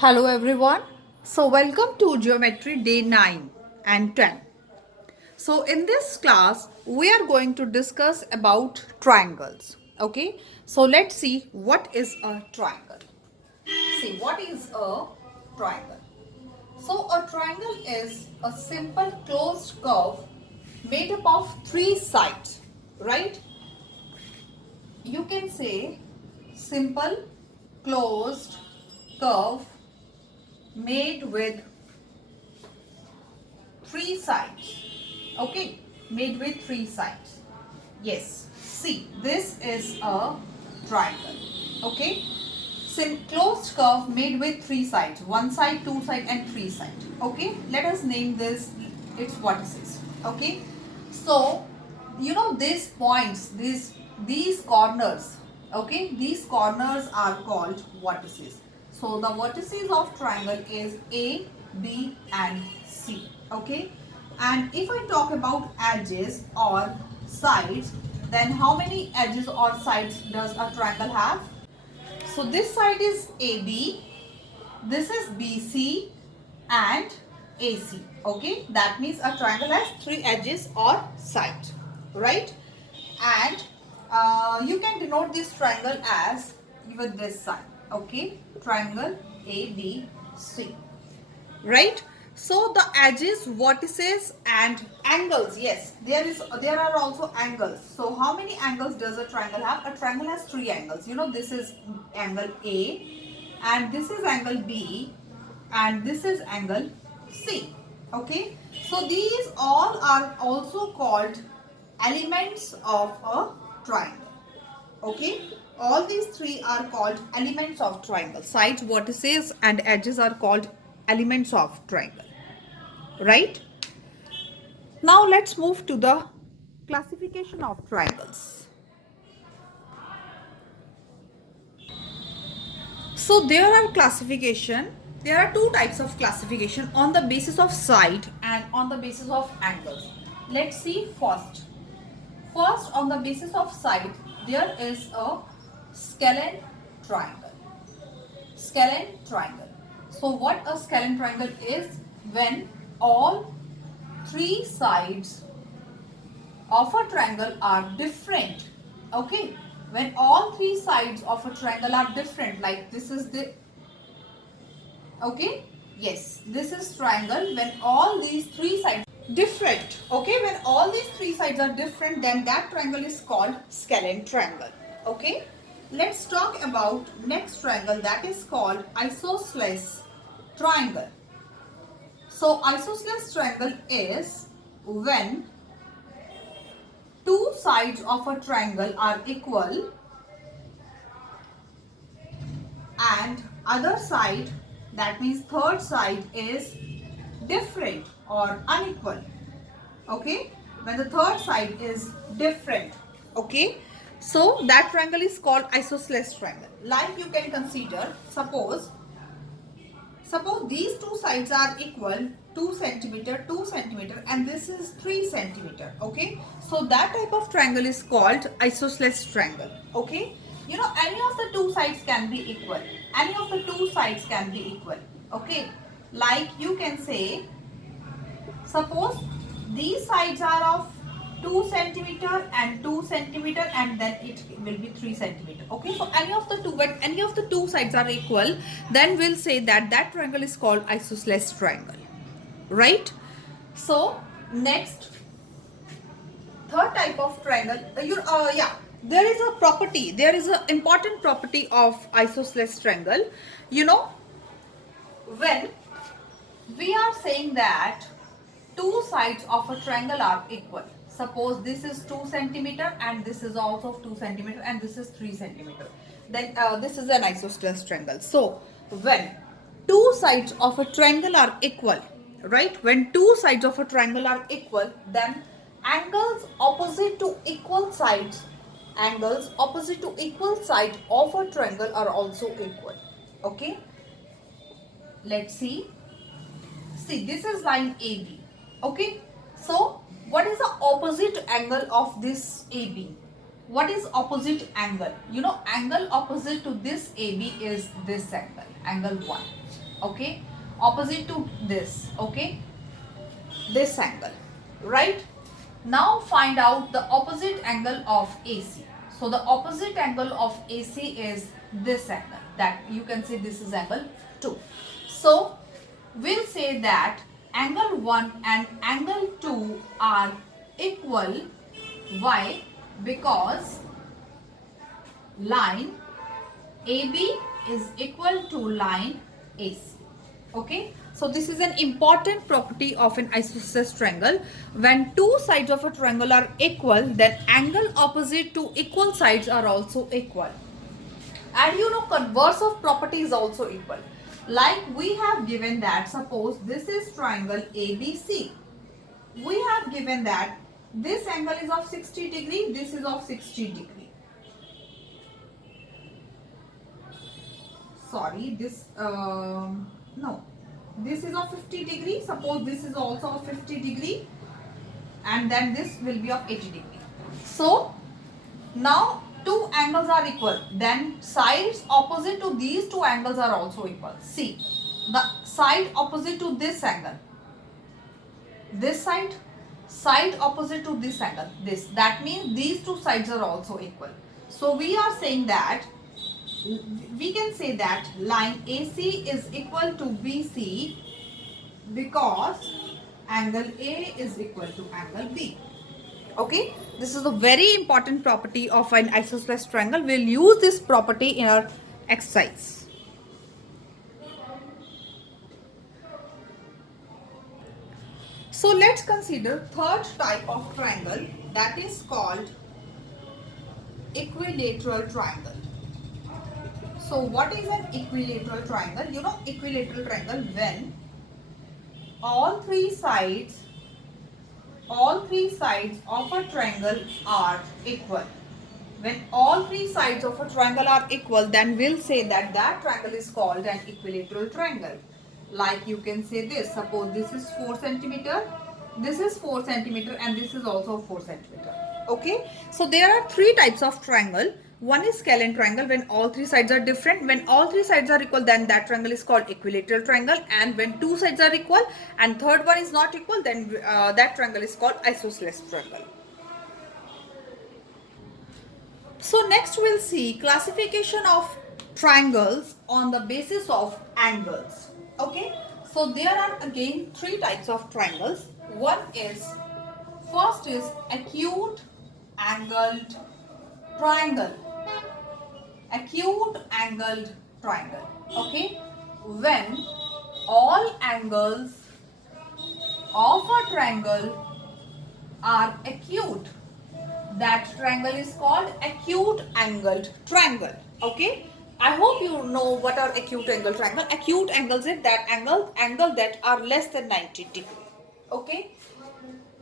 Hello everyone. So welcome to Geometry Day 9 and 10. So in this class we are going to discuss about triangles. Okay. So let's see what is a triangle. See what is a triangle. So a triangle is a simple closed curve made up of three sides, right? You can say simple closed curve made with three sides. Okay, made with three sides. Yes, see, this is a triangle. Okay, closed curve made with three sides, one side, two side and three side. Okay, let us name this its vertices. Okay, so you know these points, these corners. Okay, these corners are called vertices. So the vertices of triangle is A, B and C. Okay, and if I talk about edges or sides, then how many edges or sides does a triangle have? So this side is AB, this is BC and AC. Okay, that means a triangle has three edges or sides, right? And you can denote this triangle as with this sign. Okay, triangle ABC, right? So the edges, vertices and angles, yes, there are also angles. So how many angles does a triangle have? A triangle has three angles. You know, this is angle A and this is angle B and this is angle C. Okay, so these all are also called elements of a triangle. Okay, all these three are called elements of triangle. Sides, vertices and edges are called elements of triangle, right? Now let's move to the classification of triangles. So there are two types of classification, on the basis of side and on the basis of angles. Let's see first on the basis of side, there is a scalene triangle. Scalene triangle. So what a scalene triangle is? When all three sides of a triangle are different. Okay, when all three sides of a triangle are different, like this is the, okay, yes, this is triangle. When all these three sides different, okay, when all these three sides are different, then that triangle is called scalene triangle. Okay, let's talk about next triangle, that is called isosceles triangle. So isosceles triangle is when two sides of a triangle are equal and other side, that means third side, is different or unequal. Okay, when the third side is different. Okay, so that triangle is called isosceles triangle. Like you can consider, suppose these two sides are equal, 2 centimeter, 2 centimeter and this is 3 centimeter. Okay, so that type of triangle is called isosceles triangle. Okay, you know, any of the two sides can be equal, any of the two sides can be equal. Okay, like you can say, suppose these sides are of 2 centimeter and 2 centimeter and then it will be 3 centimeter. Okay, so any of the two, when any of the two sides are equal, then we'll say that that triangle is called isosceles triangle, right? So next, third type of triangle, there is a property, there is an important property of isosceles triangle. You know, when we are saying that two sides of a triangle are equal, suppose this is 2 centimeter and this is also 2 centimeter and this is 3 centimeter, then this is an isosceles triangle. So when two sides of a triangle are equal, right, when two sides of a triangle are equal, then angles opposite to equal sides, angles opposite to equal side of a triangle are also equal. Okay, let's see. See, this is line AB. Okay, so what is the opposite angle of this AB? What is opposite angle? You know, angle opposite to this AB is this angle, angle 1. okay, opposite to this, okay, this angle, right? Now find out the opposite angle of AC. So the opposite angle of AC is this angle, that you can say this is angle 2. So we'll say that angle 1 and angle 2 are equal. Why? Because line AB is equal to line AC. Okay, so this is an important property of an isosceles triangle. When two sides of a triangle are equal, then angle opposite to equal sides are also equal. And you know, converse of property is also equal. Like we have given that, suppose this is triangle ABC. We have given that this angle is of 60 degree, this is of 60 degree. Sorry, this no, this is of 50 degree. Suppose this is also of 50 degree, and then this will be of 80 degree. So now two angles are equal, then sides opposite to these two angles are also equal. See, the side opposite to this angle, this side opposite to this angle, this, that means these two sides are also equal. So we are saying that, we can say that line AC is equal to BC because angle A is equal to angle B. Okay, this is a very important property of an isosceles triangle. We'll use this property in our exercise. So let's consider third type of triangle, that is called equilateral triangle. So what is an equilateral triangle? You know, equilateral triangle when all three sides of a triangle are equal. When all three sides of a triangle are equal, then we'll say that that triangle is called an equilateral triangle. Like you can say this, suppose this is 4 centimeter, this is 4 centimeter, and this is also 4 centimeter. Okay, so there are three types of triangle. One is scalene triangle when all three sides are different. When all three sides are equal, then that triangle is called equilateral triangle. And when two sides are equal and third one is not equal, then that triangle is called isosceles triangle. So next we'll see classification of triangles on the basis of angles. Okay, so there are again three types of triangles. First is acute angled triangle. Acute angled triangle. Okay, when all angles of a triangle are acute, that triangle is called acute angled triangle. Okay, I hope you know what are acute angle triangle. Acute angles is that angle that are less than 90 degree. Okay,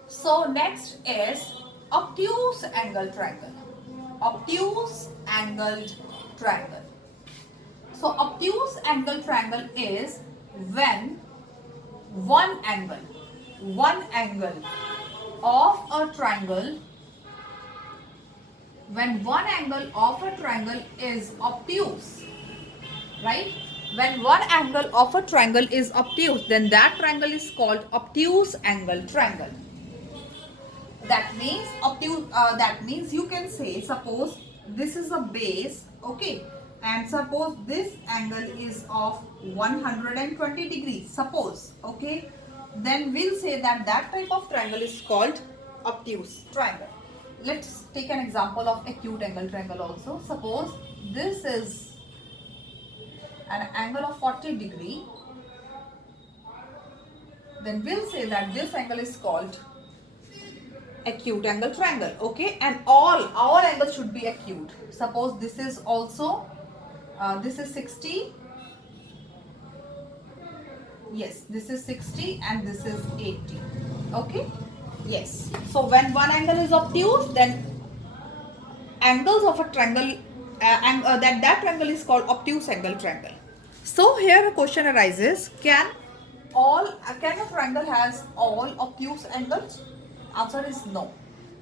so next is obtuse angle triangle. Obtuse angled triangle. So obtuse angle triangle is when one angle of a triangle, when one angle of a triangle is obtuse, right? When one angle of a triangle is obtuse, then that triangle is called obtuse angle triangle. That means obtuse. That means you can say, suppose this is a base, okay, and suppose this angle is of 120 degrees. Suppose, okay, then we'll say that that type of triangle is called obtuse triangle. Let's take an example of acute angle triangle also. Suppose this is an angle of 40 degree, then we'll say that this angle is called acute angle triangle. Okay, and all angles should be acute. Suppose this is also this is 60. Yes, this is 60 and this is 80. Okay, yes. So when one angle is obtuse, then angles of a triangle that triangle is called obtuse angle triangle. So here a question arises: can a triangle has all obtuse angles? Answer is no.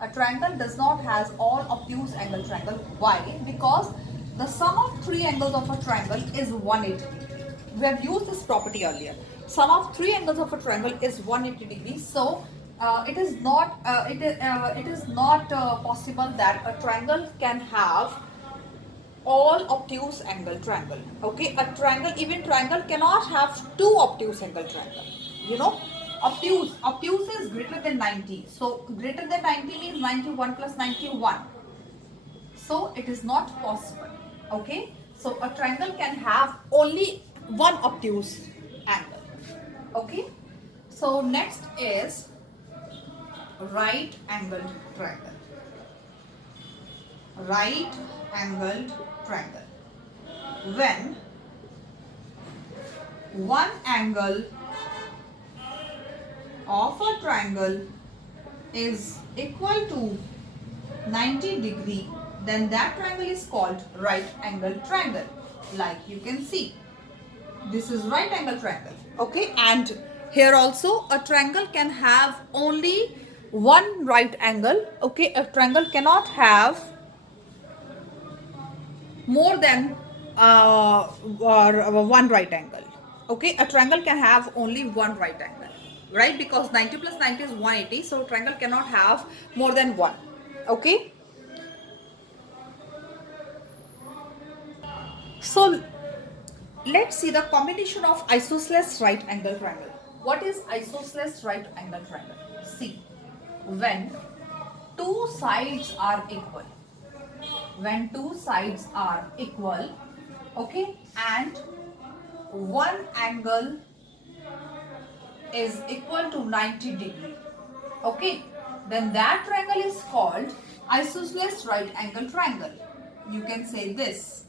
A triangle does not has all obtuse angle triangle. Why? Because the sum of three angles of a triangle is 180 degree. we have used this property earlier. Sum of three angles of a triangle is 180 degrees. So it is not possible that a triangle can have all obtuse angle triangle. Okay, a triangle, even triangle cannot have two obtuse angle triangle. You know, obtuse is greater than 90. So greater than 90 means 91 plus 91. So it is not possible. Okay, so a triangle can have only one obtuse angle. Okay, so next is right angled triangle. Right angled triangle. When one angle of a triangle is equal to 90 degree, then that triangle is called right angled triangle. Like you can see, this is right angle triangle. Okay, and here also a triangle can have only one right angle. Okay, a triangle cannot have more than one right angle. Okay, a triangle can have only one right angle, right? Because 90 plus 90 is 180, so triangle cannot have more than one. Okay, so let's see the combination of isosceles right angle triangle. What is isosceles right angle triangle? See, when two sides are equal, when two sides are equal, okay, and one angle is equal to 90 degree, okay, then that triangle is called isosceles right angle triangle. You can say this.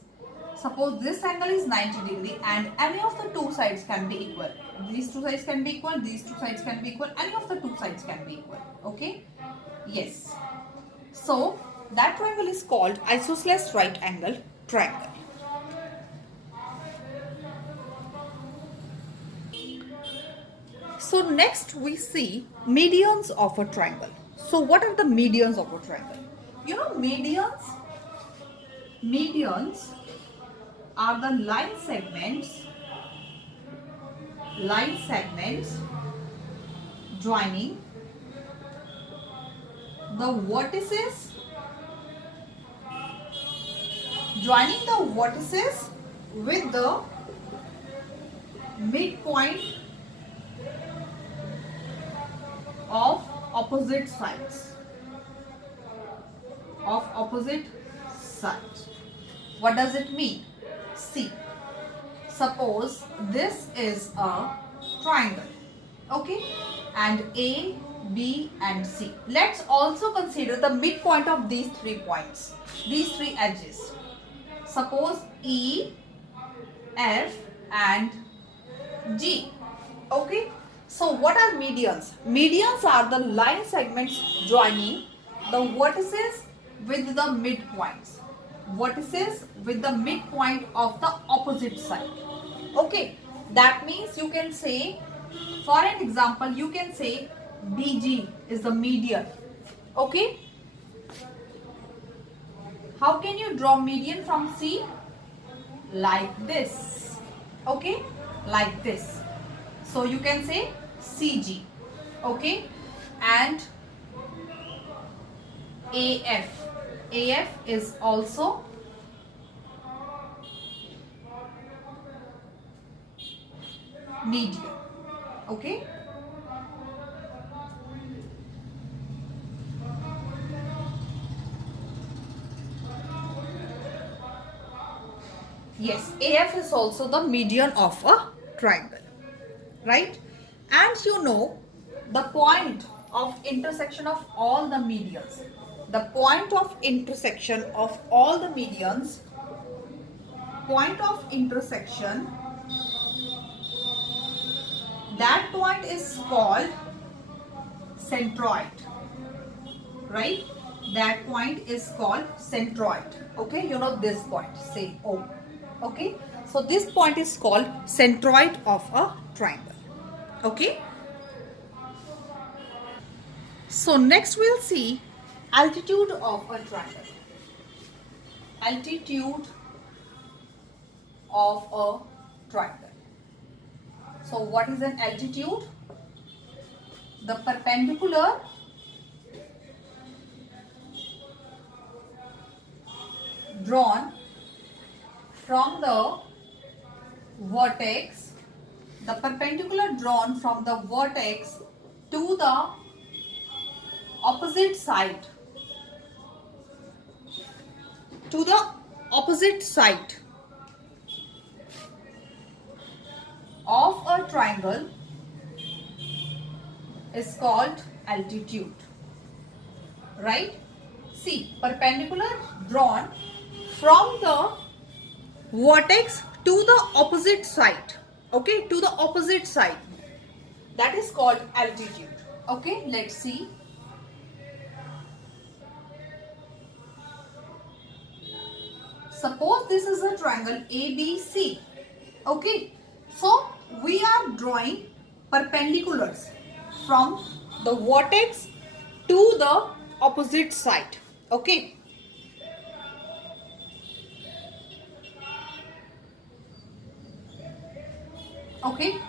Suppose this angle is 90 degree and any of the two sides can be equal. These two sides can be equal, these two sides can be equal, any of the two sides can be equal. Okay? Yes. So that triangle is called isosceles right angle triangle. So next we see medians of a triangle. So what are the medians of a triangle? You know, medians are the line segments joining the vertices with the midpoint of opposite sides. What does it mean? See, suppose this is a triangle, okay, and A, B and C. Let's also consider the midpoint of these 3 points, these 3 edges. Suppose E, F and G. Okay, so what are medians? Medians are the line segments joining the vertices with the midpoints. Vertices with the midpoint of the opposite side. Okay, that means you can say, for an example, you can say BG is the median. Okay, how can you draw median from C? Like this. Okay, like this. So you can say CG. Okay, and AF. AF is also median. Okay. Yes, AF is also the median of a triangle, right? And you know the point of intersection of all the medians. The point of intersection of all the medians, that point is called centroid, right? That point is called centroid. Okay, you know this point, say O. Okay, so this point is called centroid of a triangle. Okay, so next we'll see altitude of a triangle. Altitude of a triangle. So what is an altitude? The perpendicular drawn from the vertex, the perpendicular drawn from the vertex to the opposite side, to the opposite side of a triangle is called altitude, right? See, perpendicular drawn from the vertex to the opposite side, okay, to the opposite side, that is called altitude. Okay, let's see. Suppose this is a triangle ABC. Okay, so we are drawing perpendiculars from the vertex to the opposite side. Okay. Okay,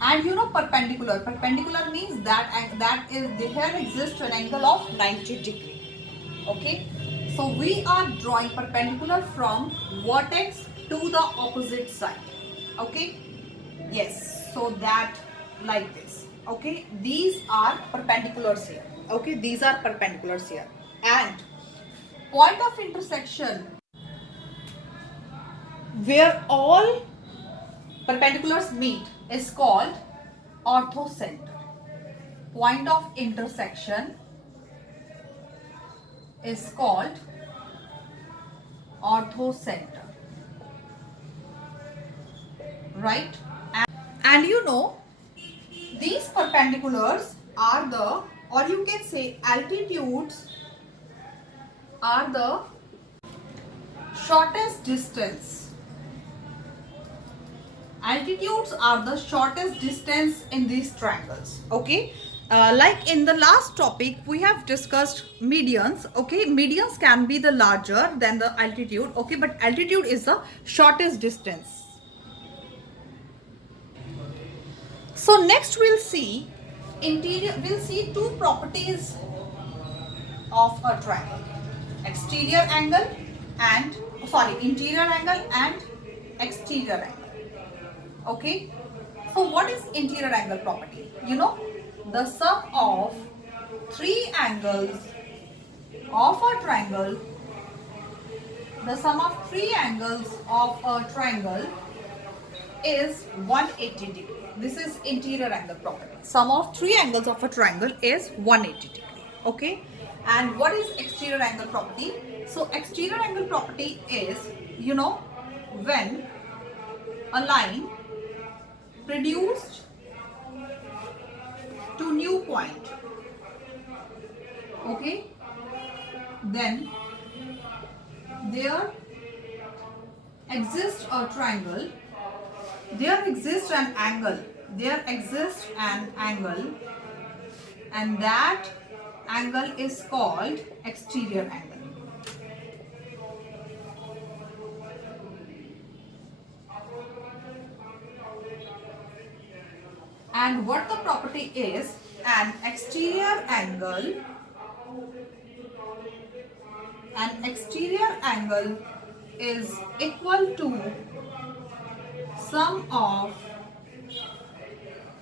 and you know perpendicular. Perpendicular means that is here exists an angle of 90 degree. Okay, so we are drawing perpendicular from vertex to the opposite side. Okay, yes, so that like this. Okay, these are perpendiculars here. Okay, these are perpendiculars here, and point of intersection where all perpendiculars meet is called orthocenter. Point of intersection is called orthocenter, right? And you know, these perpendiculars are the, or you can say altitudes are the shortest distance. Altitudes are the shortest distance in these triangles. Okay, like in the last topic we have discussed medians. Okay, medians can be the larger than the altitude. Okay, but altitude is the shortest distance. So next we'll see interior. We'll see two properties of a triangle: exterior angle and interior angle and exterior angle. Okay, so what is interior angle property? You know, the sum of three angles of a triangle, the sum of three angles of a triangle is 180 degree. This is interior angle property. Sum of three angles of a triangle is 180 degree. Okay, and what is exterior angle property? So exterior angle property is, you know, when a line produced to new point, okay, then there exists a triangle, there exists an angle, and that angle is called exterior angle. And what the property is, an exterior angle is equal to sum of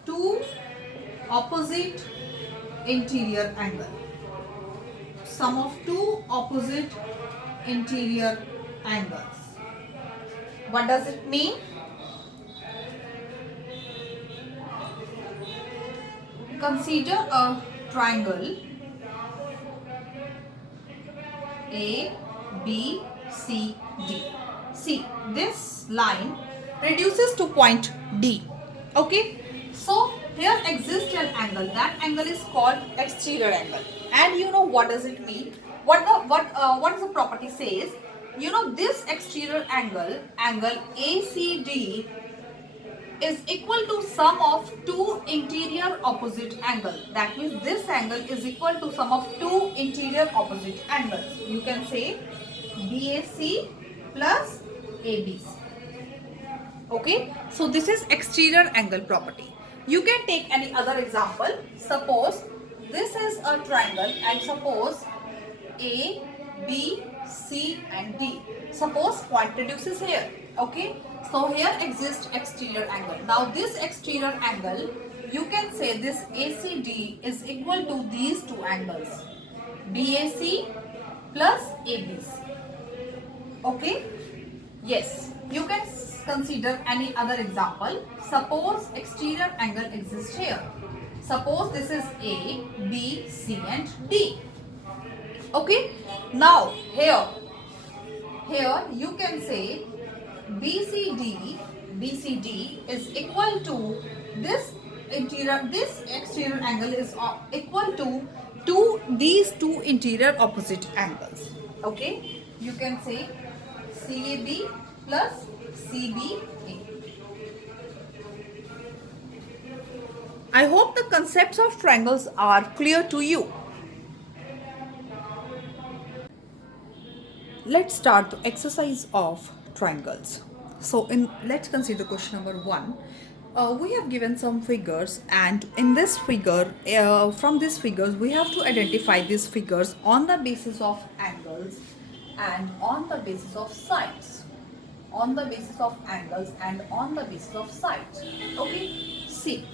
two opposite interior angle. Sum of two opposite interior angles. What does it mean? Consider a triangle A, B, C, D. See, this line reduces to point D. Okay, so here exists an angle. That angle is called exterior angle. And you know what does it mean? What does the property says? You know, this exterior angle ACD is equal to sum of two interior opposite angles. That means this angle is equal to sum of two interior opposite angles. You can say BAC plus ABC. Okay, so this is exterior angle property. You can take any other example. Suppose this is a triangle and suppose A, B, C and D. Suppose point reduces here. Okay, so here exists exterior angle. Now this exterior angle, you can say this ACD is equal to these two angles, BAC plus ABC. Okay. Yes, you can consider any other example. Suppose exterior angle exists here. Suppose this is A, B, C and D. Okay. Now here you can say BCD is equal to this exterior angle is equal to these two interior opposite angles. Okay. You can say CAB plus CBA. I hope the concepts of triangles are clear to you. Let's start the exercise of triangles. So let's consider question number 1. We have given some figures, and in this figure, from these figures we have to identify these figures on the basis of angles and on the basis of sides. On the basis of angles and on the basis of sides. Okay, see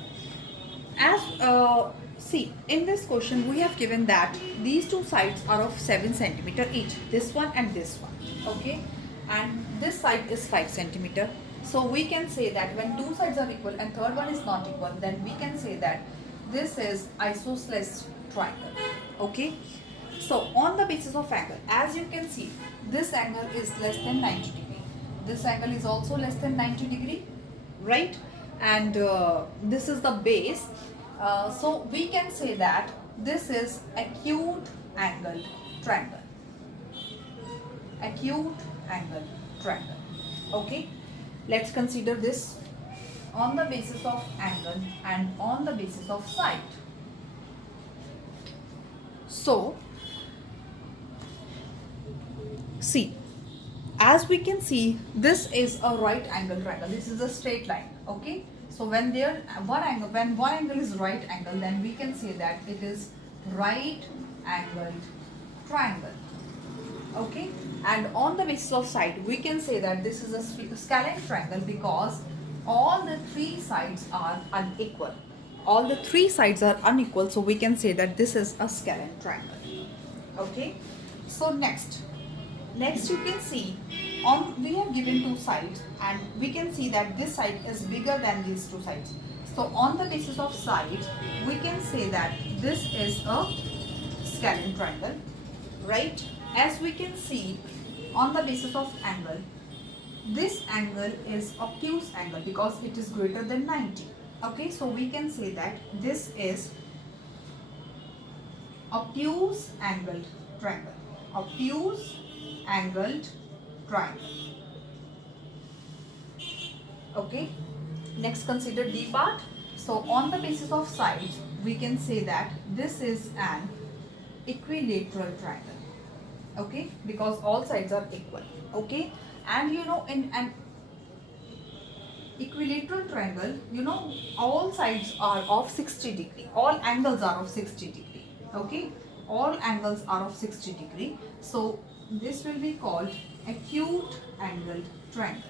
in this question we have given that these two sides are of 7 centimeter each, this one and this one. Okay, and this side is 5 centimeter. So we can say that when two sides are equal and third one is not equal, then we can say that this is isosceles triangle. Okay, so on the basis of angle, as you can see, this angle is less than 90 degree. This angle is also less than 90 degree, right? And this is the base. So we can say that this is acute angled triangle. Acute angled triangle. Okay, let's consider this on the basis of angle and on the basis of side. So see, as we can see, this is a right angle triangle. This is a straight line. Okay, so when one angle is right angle, then we can say that it is right angled triangle. Okay, and on the basis of side, we can say that this is a scalene triangle because all the three sides are unequal. All the three sides are unequal, so we can say that this is a scalene triangle. Okay, so next you can see we have given two sides and we can see that this side is bigger than these two sides. So on the basis of sides, we can say that this is a scalene triangle, right? As we can see on the basis of angle, this angle is obtuse angle because it is greater than 90. Okay, so we can say that this is obtuse angled triangle. Obtuse angled triangle. Okay, next consider D part. So on the basis of sides, we can say that this is an equilateral triangle. Okay, because all sides are equal. Okay, and you know, in an equilateral triangle, you know, all sides are of 60 degree. All angles are of 60 degree. Okay, all angles are of 60 degree. So this will be called acute angled triangle.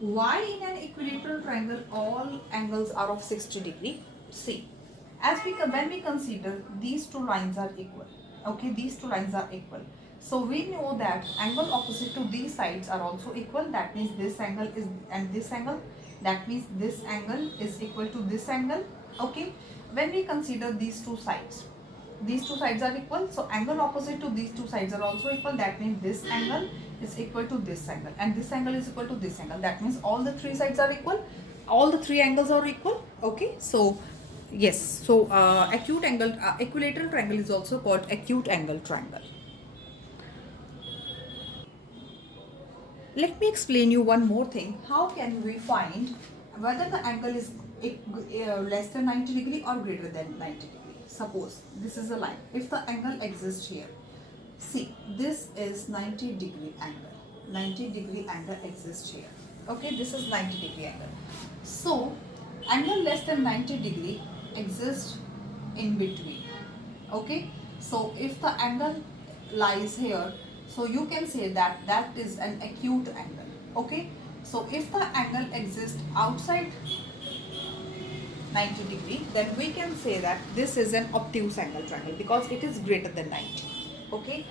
Why in an equilateral triangle all angles are of 60 degree? See, when we consider these two lines are equal. Okay, these two lines are equal. So we know that angle opposite to these sides are also equal. That means this angle is and this angle. That means this angle is equal to this angle. Okay, when we consider these two sides are equal, so angle opposite to these two sides are also equal. That means this angle is equal to this angle and this angle is equal to this angle. That means all the three sides are equal, all the three angles are equal. Okay, so yes, so equilateral triangle is also called acute angle triangle. Let me explain you one more thing. How can we find whether the angle is less than 90 degree or greater than 90 degree? Suppose this is a line. If the angle exists here, see, this is 90 degree angle. 90 degree angle exists here. Okay, this is 90-degree angle. So angle less than 90 degree exists in between. Okay, so if the angle lies here, so you can say that that is an acute angle. Okay, so if the angle exists outside 90 degree, then we can say that this is an obtuse angle triangle because it is greater than 90. Okay,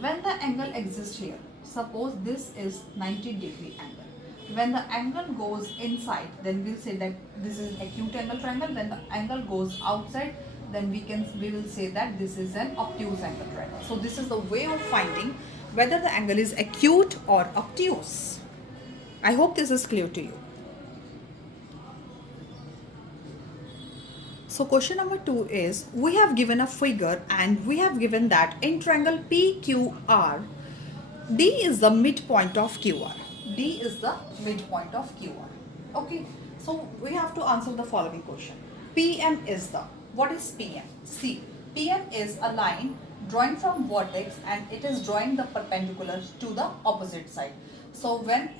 when the angle exists here, suppose this is 90-degree angle. When the angle goes inside, then we'll say that this is acute angle triangle. When the angle goes outside, then we will say that this is an obtuse angle triangle. So this is the way of finding whether the angle is acute or obtuse. I hope this is clear to you. So question number 2 is, we have given a figure and we have given that in triangle PQR, D is the midpoint of QR. D is the midpoint of QR. Okay, so we have to answer the following question. PM is the, what is PM? See, PM is a line drawing from vertex and it is drawing the perpendicular to the opposite side. So when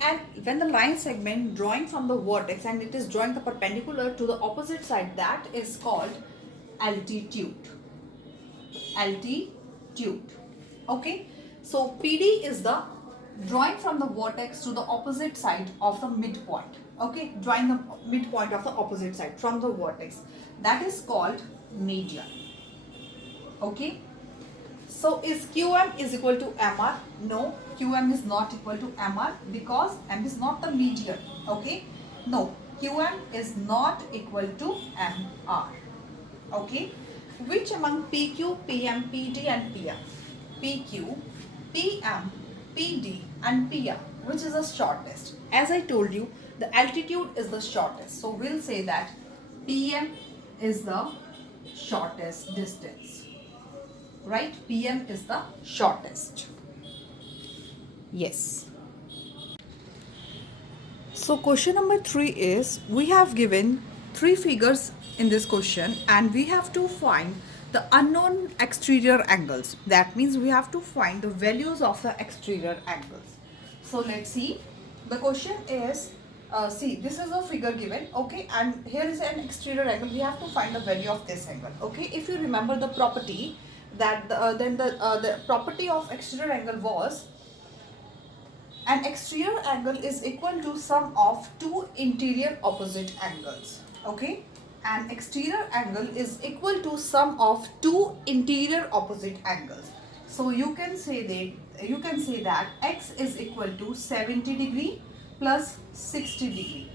the line segment drawing from the vertex and it is drawing the perpendicular to the opposite side, that is called altitude. Altitude. Okay, so PD is the drawing from the vertex to the opposite side of the midpoint. Okay, drawing the midpoint of the opposite side from the vertex, that is called median. Okay, so is QM is equal to MR? No, QM is not equal to MR because M is not the median. Okay, no, QM is not equal to MR. Okay, which among PQ, PM, PD and PM? PQ, PM, PD and PM, which is the shortest? As I told you, the altitude is the shortest. So we'll say that PM is the shortest distance. Right? PM is the shortest. Yes. So question number 3 is, we have given 3 figures in this question and we have to find the unknown exterior angles. That means we have to find the values of the exterior angles. So let's see. The question is, see, this is a figure given, okay, and here is an exterior angle. We have to find the value of this angle. Okay, if you remember the property, that the property of exterior angle was, an exterior angle is equal to sum of 2 interior opposite angles. Okay, an exterior angle is equal to sum of 2 interior opposite angles. So you can say that x is equal to 70 degree plus 60 degree.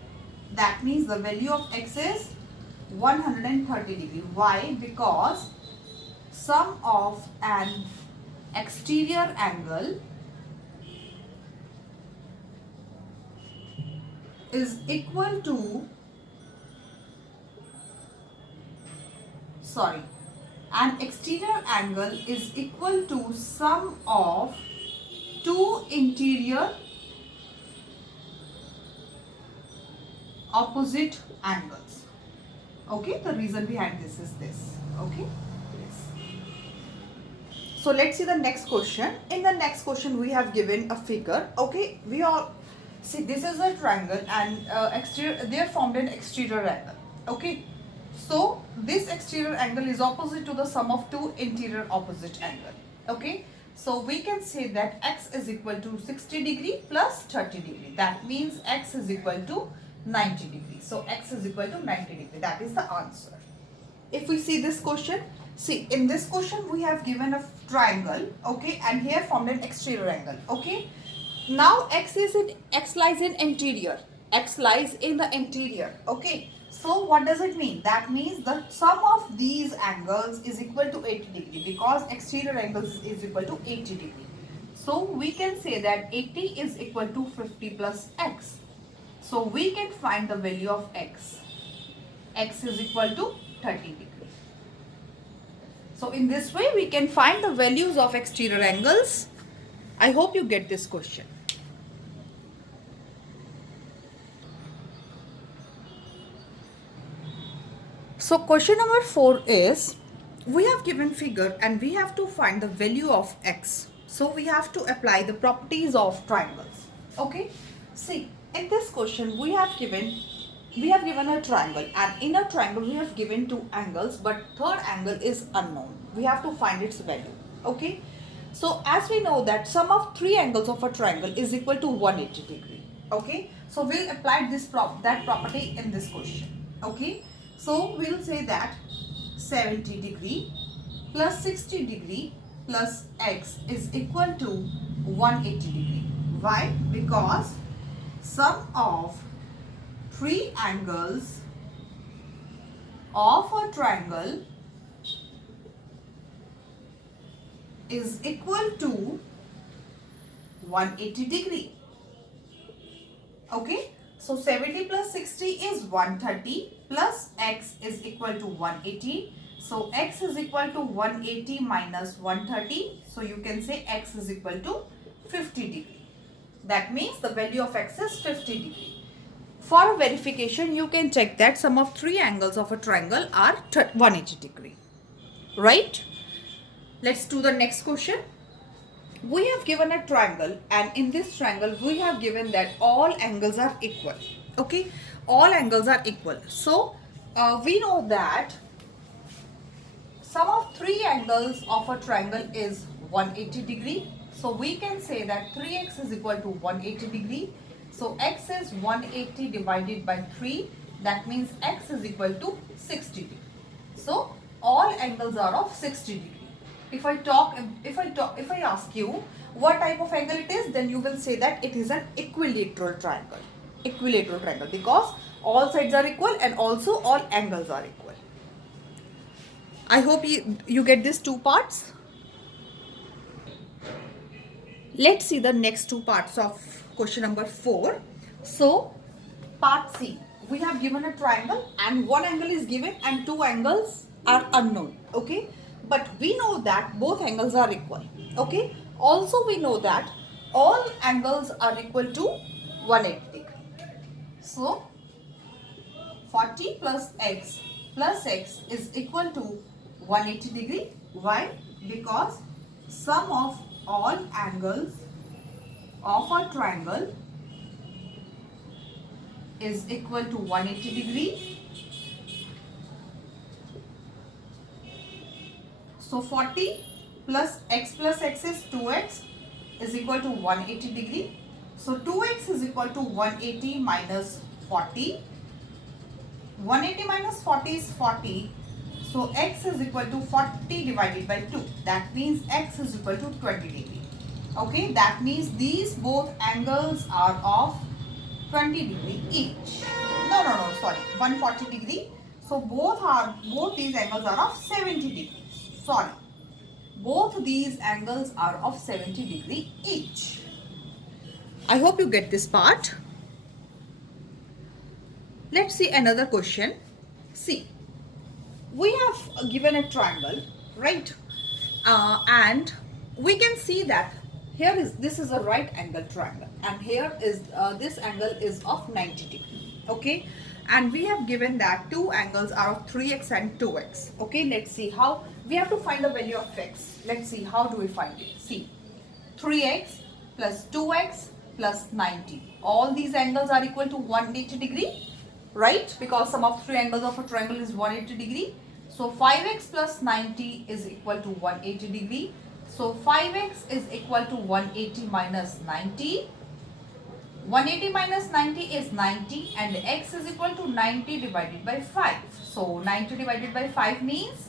That means the value of x is 130 degree. Why? Because sum of an exterior angle is equal to, an exterior angle is equal to sum of 2 interior opposite angles. Okay, the reason behind this is this. Okay. So let's see the next question. In the next question, we have given a figure. Okay, we all see this is a triangle and they are formed an exterior angle. Okay, so this exterior angle is opposite to the sum of 2 interior opposite angle. Okay, so we can say that x is equal to 60 degree plus 30 degree. That means x is equal to 90 degree. So x is equal to 90 degree. That is the answer. If we see this question, see, in this question we have given a triangle, okay, and here formed an exterior angle. Okay, now x lies in interior. X lies in the interior. Okay, so what does it mean? That means the sum of these angles is equal to 80 degree because exterior angles is equal to 80 degree. So we can say that 80 is equal to 50 plus x. So we can find the value of x. X is equal to 30 degree. So in this way we can find the values of exterior angles. I hope you get this question. So question number 4 is, we have given figure and we have to find the value of x. So we have to apply the properties of triangles. Okay, see, in this question we have given a triangle, and in a triangle we have given two angles, but third angle is unknown. We have to find its value. Okay, so as we know that sum of three angles of a triangle is equal to 180 degree. Okay, so we'll apply that property in this question. Okay, so we'll say that 70 degree plus 60 degree plus x is equal to 180 degree. Why? Because sum of three angles of a triangle is equal to 180 degree. Okay, so 70 plus 60 is 130 plus x is equal to 180. So x is equal to 180 minus 130. So you can say x is equal to 50 degree. That means the value of x is 50 degree. For verification, you can check that sum of three angles of a triangle are 180 degree. Right? Let's do the next question. We have given a triangle, and in this triangle we have given that all angles are equal. Okay, all angles are equal. So we know that sum of three angles of a triangle is 180 degree. So we can say that 3x is equal to 180 degree. So x is 180 divided by 3. That means x is equal to 60 degree. So all angles are of 60 degree. If I ask you what type of angle it is, then you will say that it is an equilateral triangle. Equilateral triangle, because all sides are equal and also all angles are equal. I hope you get these two parts. Let's see the next two parts of question number 4. So part C, we have given a triangle and one angle is given and two angles are unknown. Okay, but we know that both angles are equal. Okay, also we know that all angles are equal to 180 degree. So 40 plus x is equal to 180 degree. Why? Because sum of all angles of a triangle is equal to 180 degree. So 40 plus x is 2x is equal to 180 degree. So 2x is equal to 180 minus 40. 180 minus 40 is 40. So x is equal to 40 divided by 2. That means x is equal to 20 degree. Okay, that means these both angles are of 20 degree each. No, sorry, 140 degree. So both these angles are of 70 degree. Sorry, both these angles are of 70 degree each. I hope you get this part. Let's see another question. See, we have given a triangle, right? And we can see that this is a right angle triangle, and here is this angle is of 90 degree. Okay, and we have given that two angles are of 3x and 2x. Okay, let's see how we have to find the value of x. Let's see how do we find it. See, 3x plus 2x plus 90. All these angles are equal to 180 degree, right? Because sum of three angles of a triangle is 180 degree. So 5x plus 90 is equal to 180 degree. So 5x is equal to 180 minus 90. 180 minus 90 is 90, and x is equal to 90 divided by 5. So 90 divided by 5 means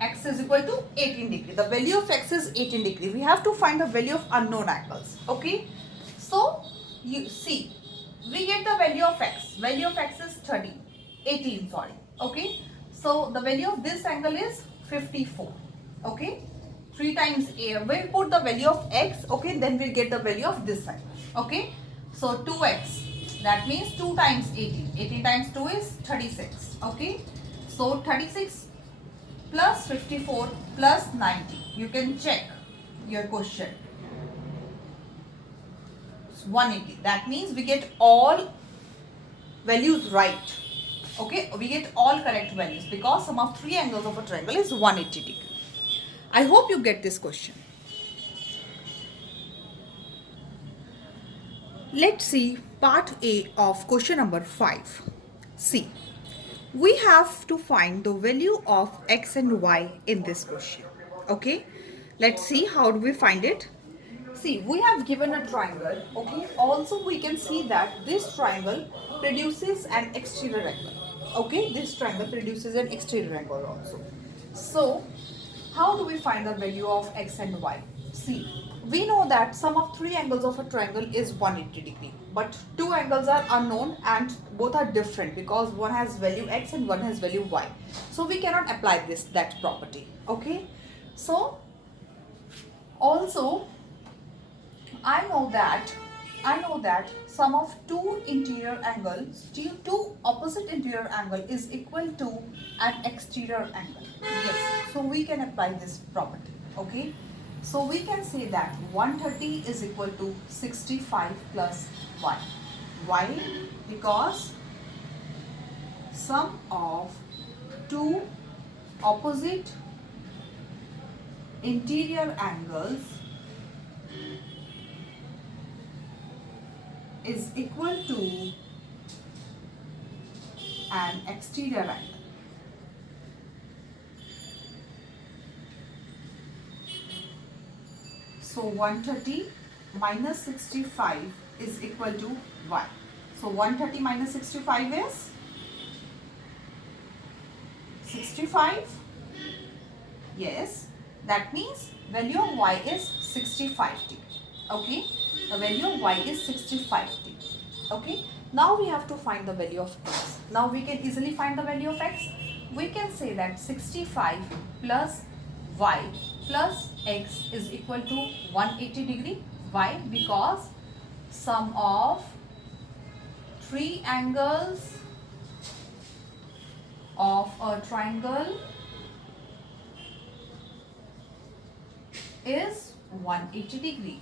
x is equal to 18 degree. The value of x is 18 degree. We have to find the value of unknown angles. Okay, so you see, we get the value of x. Value of x is 18, sorry. Okay, so the value of this angle is 54. Okay, 3 times a, we'll put the value of x. Okay, then we'll get the value of this side. Okay, so 2x, that means 2 times 18. 18 times 2 is 36. Okay, so 36 plus 54 plus 90. You can check your question. It's 180. That means we get all values right. Okay, we get all correct values because sum of three angles of a triangle is 180 degree. I hope you get this question. Let's see part A of question number 5. See, we have to find the value of x and y in this question. Okay, let's see how do we find it. See, we have given a triangle. Okay, also we can see that this triangle produces an exterior angle. Okay, this triangle produces an exterior angle also. So how do we find the value of x and y? See, we know that sum of three angles of a triangle is 180 degree, but two angles are unknown and both are different because one has value x and one has value y. So we cannot apply that property. Okay, so also I know that sum of two interior angles, two opposite interior angle is equal to an exterior angle. Yes, so we can apply this property. Okay, so we can say that 130 is equal to 65 plus y. Why? Because sum of two opposite interior angles is equal to an exterior angle. So 130 minus 65 is equal to y. So 130 minus 65 is 65. Yes, that means value of y is 65 degree. Okay, the value of y is 65 degree. Okay, now we have to find the value of x. Now we can easily find the value of x. We can say that 65 plus y plus x is equal to 180 degree. Why? Because sum of three angles of a triangle is 180 degree.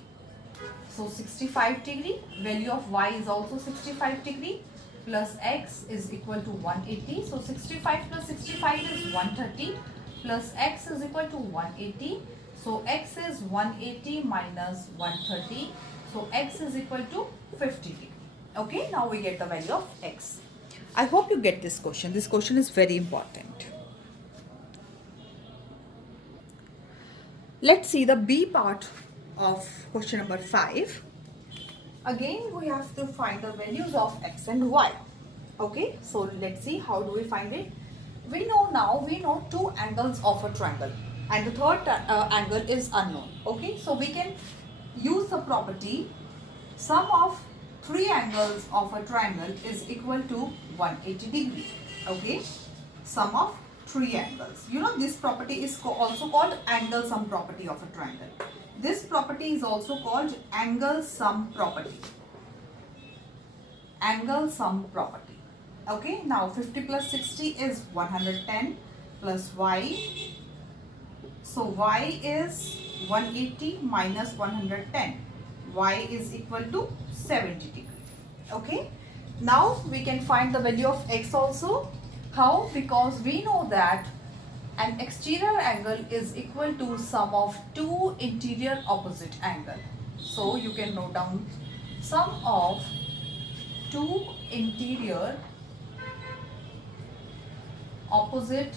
So 65 degree, value of y is also 65 degree, plus x is equal to 180. So 65 plus 65 is 130 plus x is equal to 180. So x is 180 minus 130. So x is equal to 50 degree. Okay, now we get the value of x. I hope you get this question. This question is very important. Let's see the B part of question number 5. Again, we have to find the values of x and y. Okay, so let's see how do we find it. We know two angles of a triangle and the third angle is unknown. Okay, so we can use the property sum of three angles of a triangle is equal to 180 degree. Okay, sum of three angles. You know, this property is also called angle sum property of a triangle. This property is also called angle sum property. Angle sum property. Okay, now 50 plus 60 is 110 plus y. So y is 180 minus 110. Y is equal to 70 degree. Okay, now we can find the value of x also. How? Because we know that an exterior angle is equal to sum of two interior opposite angle. So you can note down sum of two interior opposite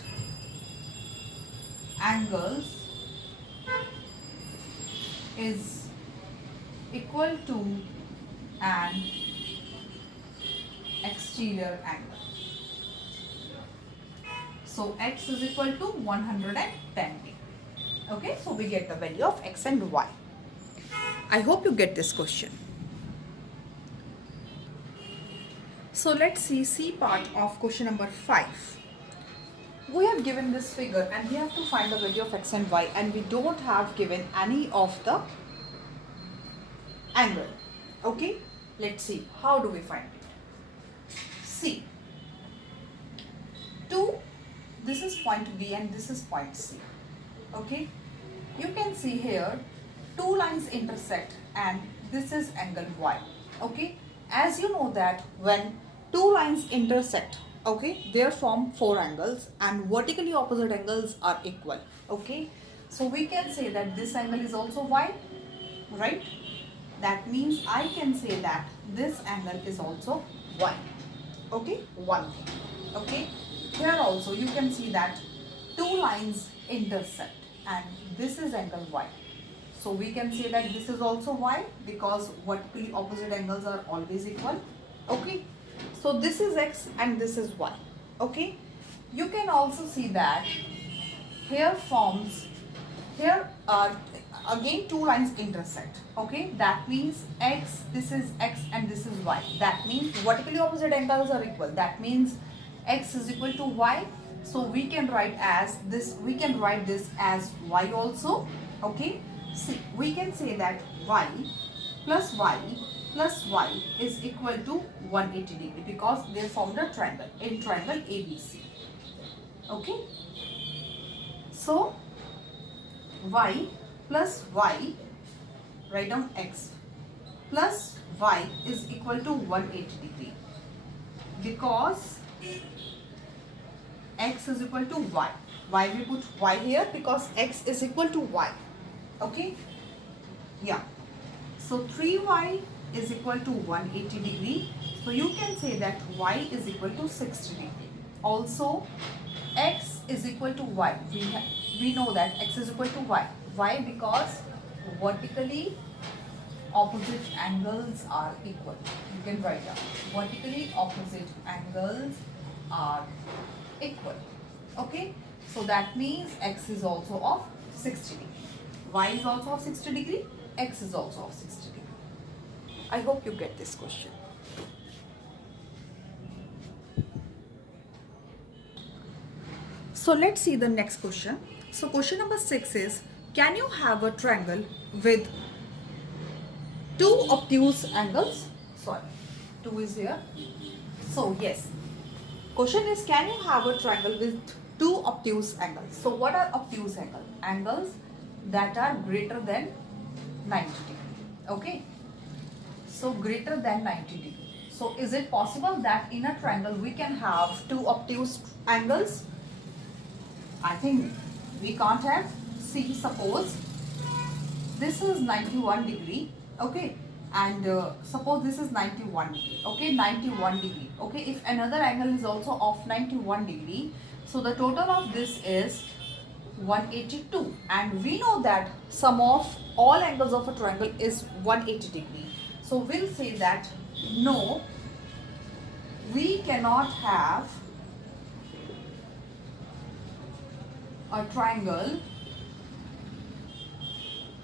angles is equal to an exterior angle. So x is equal to 110 degree. Okay, so we get the value of x and y. I hope you get this question. So let's see C part of question number 5. We have given this figure and we have to find the value of x and y, and we don't have given any of the angle. Okay, let's see how do we find it. See, this is point B and this is point C. Okay, you can see here two lines intersect and this is angle y. Okay, as you know that when two lines intersect, okay, they form four angles and vertically opposite angles are equal. Okay, so we can say that this angle is also y, right? that means I can say that this angle is also y. Okay, one thing. Okay, here also you can see that two lines intersect and this is angle y. So we can say that this is also y because vertically opposite angles are always equal. Okay, so this is x and this is y. Okay, you can also see that here forms, here are again two lines intersect. Okay, that means x, this is x and this is y. That means vertically opposite angles are equal. That means x is equal to y. So we can write as this, we can write this as y also. Okay, see, we can say that y plus y plus y is equal to 180 degree because they formed a triangle in triangle ABC. Okay, so y plus y, write down x plus y is equal to 180 degree because x is equal to y. Why we put y here? Because x is equal to y. Okay, yeah. So 3y is equal to 180 degree. So you can say that y is equal to 60 degree. Also x is equal to y. We know that x is equal to y. Why? Because vertically opposite angles are equal. You can write down vertically opposite angles are equal. Okay, so that means x is also of 60 degree. Y is also of 60 degree. X is also of 60 degree. I hope you get this question. So let's see the next question. So question number 6 is, can you have a triangle with two obtuse angles? Sorry, 2 is here. So yes, question is, can you have a triangle with two obtuse angles? So what are obtuse angles? Angles that are greater than 90 degree. Okay, so greater than 90 degree. So is it possible that in a triangle we can have two obtuse angles? I think we can't have. See, suppose this is 91 degree, okay, and suppose this is 91 degree, okay, 91 degree, okay. If another angle is also of 91 degree, so the total of this is 182, and we know that sum of all angles of a triangle is 180 degree. So we'll say that no, we cannot have a triangle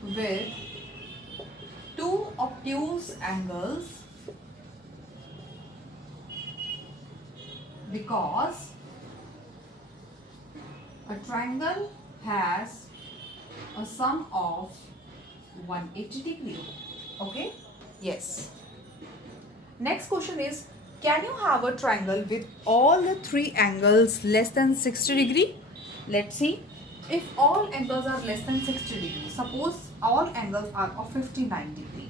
with two obtuse angles because a triangle has a sum of 180 degree. Okay, yes. Next question is, can you have a triangle with all the three angles less than 60 degree? Let's see. If all angles are less than 60 degree, suppose all angles are of 59 degree.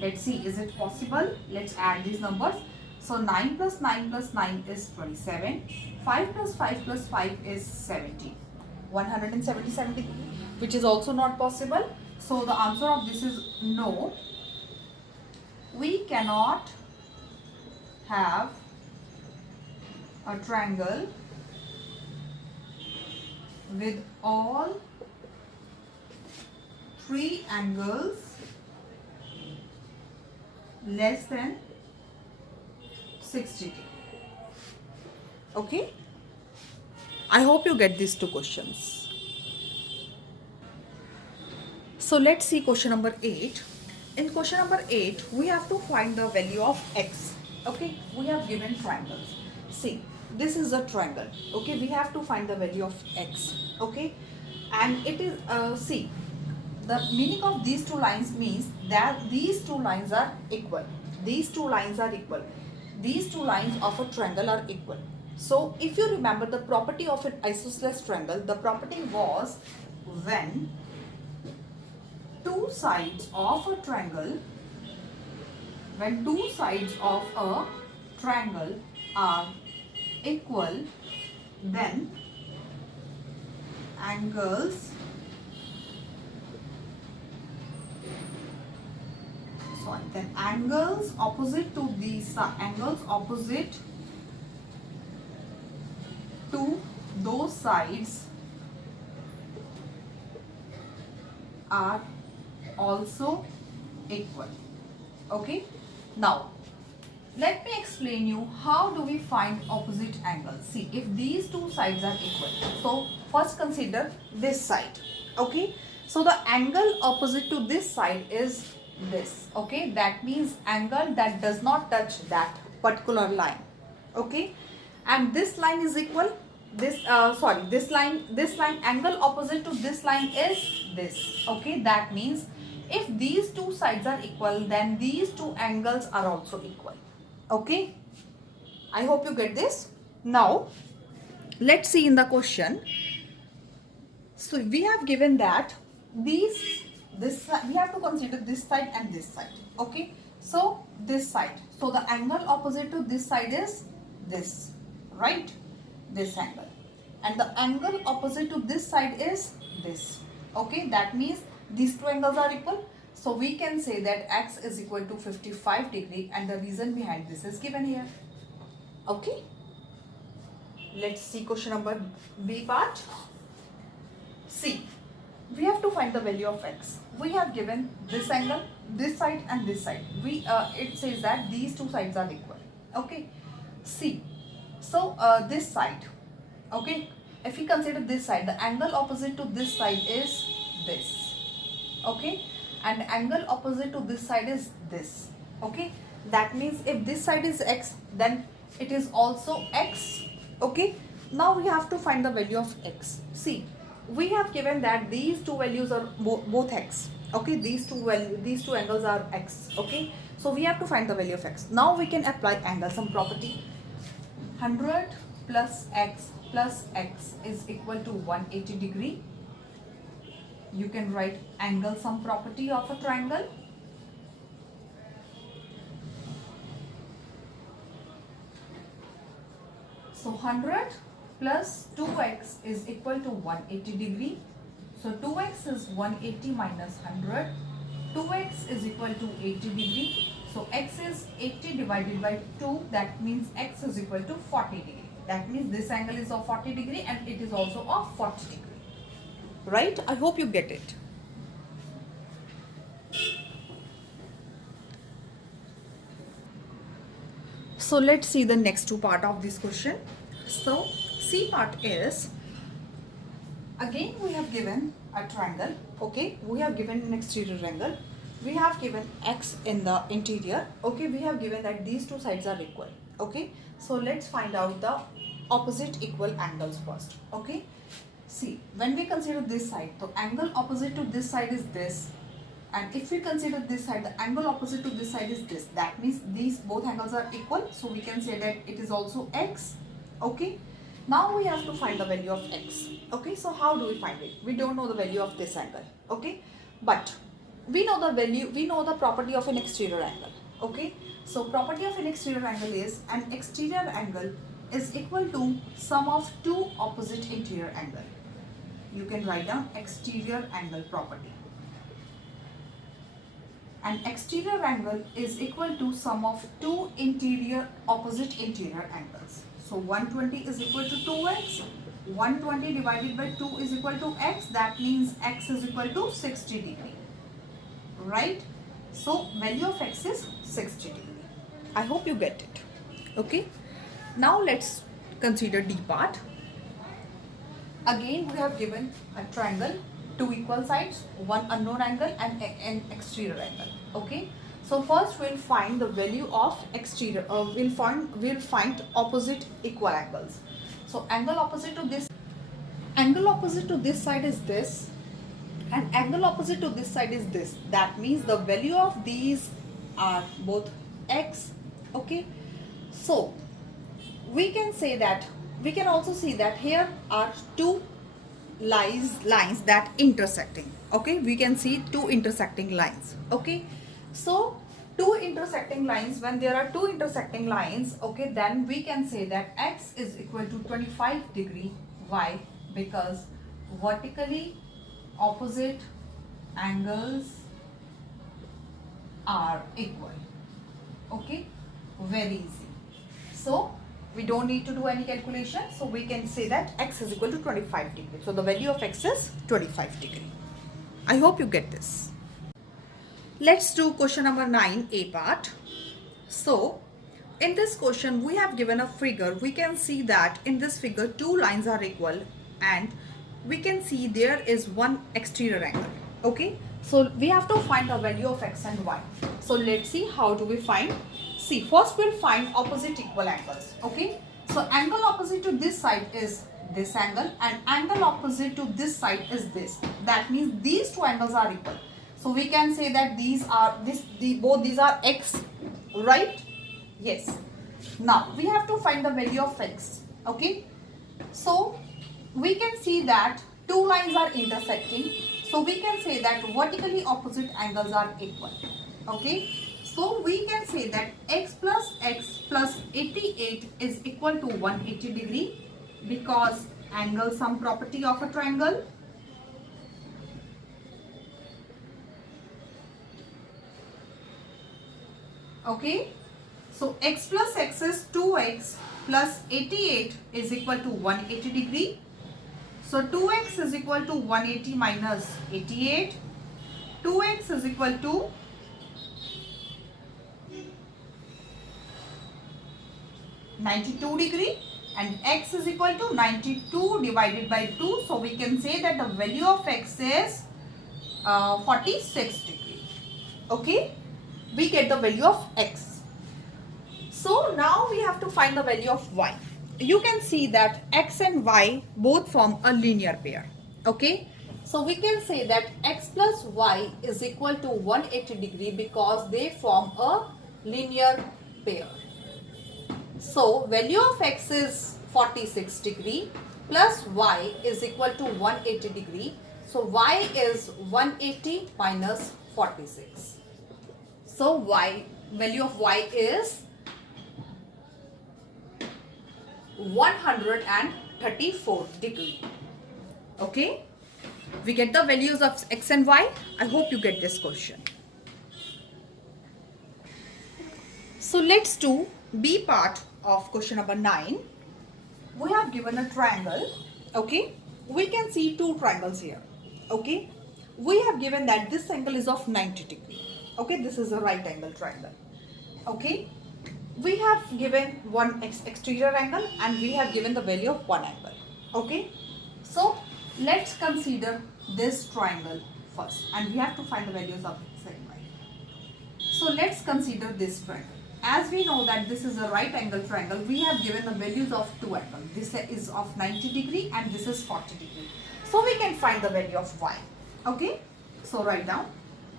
Let's see, is it possible? Let's add these numbers. So 9 plus 9 plus 9 is 27. 5 plus 5 plus 5 is 70. 177 degree, which is also not possible. So the answer of this is no. We cannot have a triangle with all three angles less than 60 degree. Okay, I hope you get these two questions. So let's see question number 8. In question number 8, we have to find the value of x. Okay, we have given triangles. See, this is a triangle. Okay, we have to find the value of x. Okay, and it is see, the meaning of these two lines means that these two lines are equal. These two lines are equal. These two lines of a triangle are equal. So if you remember the property of an isosceles triangle, the property was when two sides of a triangle, when two sides of a triangle are equal, then angles, sorry, then angles opposite to these angles opposite to those sides are also equal. Okay, now let me explain you how do we find opposite angles. See, if these two sides are equal, so first consider this side. Okay, so the angle opposite to this side is this. Okay, that means angle that does not touch that particular line. Okay, and this line is equal. This line angle opposite to this line is this. Okay, that means if these two sides are equal, then these two angles are also equal. Okay, I hope you get this. Now let's see in the question. So we have given that this we have to consider this side and this side. Okay, so this side, so the angle opposite to this side is this, right? This angle, and the angle opposite to this side is this. Okay, that means these two angles are equal. So we can say that x is equal to 55 degree, and the reason behind this is given here. Okay, let's see question number B part. See, we have to find the value of x. We have given this angle, this side and this side. It says that these two sides are equal. Okay, see, so this side, okay, if we consider this side, the angle opposite to this side is this. Okay, and angle opposite to this side is this. Okay, that means if this side is x, then it is also x. Okay, now we have to find the value of x. See, we have given that these two values are both x. Okay, these two angles are x. Okay, so we have to find the value of x. Now we can apply angle sum property. 100 plus x is equal to 180 degree. You can write angle sum property of a triangle. So 100 plus 2x is equal to 180 degree. So 2x is 180 minus 100. 2x is equal to 80 degree. So x is 80 divided by 2. That means x is equal to 40 degree. That means this angle is of 40 degree and it is also of 40 degree. Right? I hope you get it. So let's see the next two part of this question. So C part is, again we have given a triangle. Okay, we have given an exterior angle. We have given x in the interior. Okay, we have given that these two sides are equal. Okay, so let's find out the opposite equal angles first. Okay, see, when we consider this side, the angle opposite to this side is this, and if we consider this side, the angle opposite to this side is this. That means these both angles are equal, so we can say that it is also x. Okay, now we have to find the value of x. Okay, so how do we find it? We don't know the value of this angle. Okay, but we know the value, we know the property of an exterior angle. Okay, so property of an exterior angle is an exterior angle is equal to sum of two opposite interior angle. You can write down exterior angle property. An exterior angle is equal to sum of two opposite interior angles. So 120 is equal to 2x. 120 divided by 2 is equal to x. That means x is equal to 60 degree. Right? So value of x is 60 degree. I hope you get it. Okay. Now let's consider D part. Again we have given a triangle, two equal sides, one unknown angle and an exterior angle. Okay, so first we'll find the value of exterior. We'll find opposite equal angles. So angle opposite to this side is this, and angle opposite to this side is this. That means the value of these are both x. Okay, so we can say that, we can also see that here are two lines that intersecting. Okay, we can see two intersecting lines. Okay, so two intersecting lines, when there are two intersecting lines, okay, then we can say that x is equal to 25 degree. Why? Because vertically opposite angles are equal. Okay, very easy. So we don't need to do any calculation. So we can say that x is equal to 25 degree. So the value of x is 25 degree. I hope you get this. Let's do question number 9a part. So in this question we have given a figure. We can see that in this figure two lines are equal and we can see there is one exterior angle. Okay, so we have to find the value of x and y. So let's see how do we find. See, first we'll find opposite equal angles. Okay, so angle opposite to this side is this angle and angle opposite to this side is this. That means these two angles are equal. So we can say that both these are x, right? Yes. Now we have to find the value of x. Okay, so we can see that two lines are intersecting. So we can say that vertically opposite angles are equal. Okay, so we can say that x plus 88 is equal to 180 degree because angle sum property of a triangle. Okay, so x plus x is 2x plus 88 is equal to 180 degree. So 2x is equal to 180 minus 88. 2x is equal to 92 degree and x is equal to 92 divided by 2. So we can say that the value of x is 46 degree. Okay, we get the value of x. So now we have to find the value of y. You can see that x and y both form a linear pair. Okay, so we can say that x plus y is equal to 180 degree because they form a linear pair. So value of x is 46 degree plus y is equal to 180 degree. So y is 180 minus 46. So value of y is 134 degree. Okay, we get the values of x and y. I hope you get this question. So let's do B part of question number 9. We have given a triangle. Okay, we can see two triangles here. Okay, we have given that this angle is of 90 degree. Okay, this is a right angle triangle. Okay, we have given one exterior angle and we have given the value of one angle. Okay, so let's consider this triangle first and we have to find the values of x and y. So let's consider this triangle. As we know that this is a right angle triangle, we have given the values of two angles. This is of 90 degree and this is 40 degree. So we can find the value of y. Okay, so write down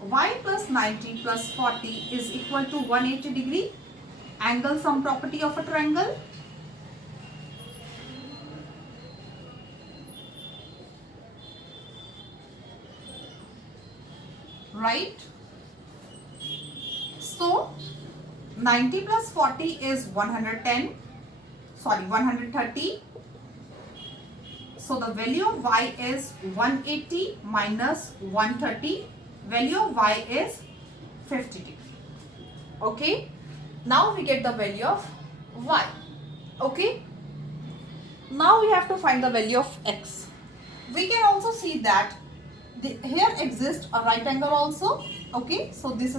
y plus 90 plus 40 is equal to 180 degree. Angle sum property of a triangle. Right. So 90 plus 40 is 130. So the value of y is 180 minus 130. Value of y is 50 degree. Okay. Now we get the value of y. Okay. Now we have to find the value of x. We can also see that here exists a right angle also. Okay. So this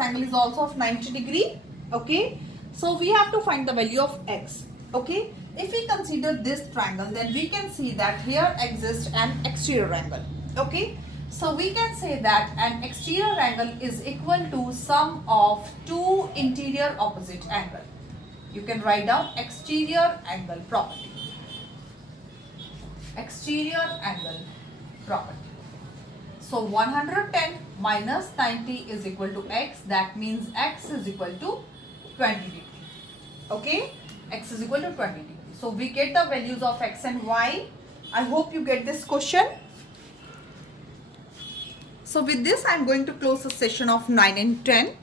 angle is also of 90 degree. Okay. So we have to find the value of x. Okay. If we consider this triangle, then we can see that here exists an exterior angle. Okay. So we can say that an exterior angle is equal to sum of two interior opposite angle. You can write down exterior angle property. Exterior angle property. So 110 minus 90 is equal to x. That means x is equal to 20 degree. Okay, x is equal to 20 degree. So we get the values of x and y. I hope you get this question. So with this I am going to close the session of 9 and 10.